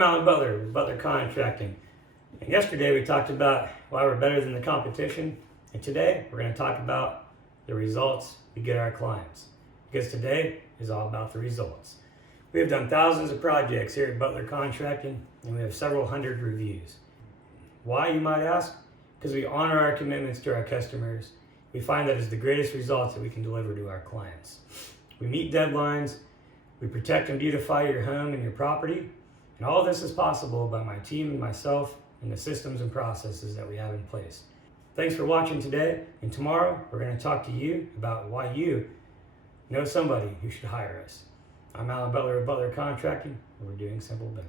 I'm Alan Butler with Butler Contracting. And yesterday we talked about why we're better than the competition. And today we're going to talk about the results we get our clients. Because today is all about the results. We have done thousands of projects here at Butler Contracting, and we have several hundred reviews. Why, you might ask? Because we honor our commitments to our customers. We find that it's the greatest results that we can deliver to our clients. We meet deadlines, we protect and beautify your home and your property, and all this is possible by my team and myself and the systems and processes that we have in place. Thanks for watching today, and tomorrow we're going to talk to you about why you know somebody who should hire us. I'm Alan Butler of Butler Contracting, and we're doing simple better.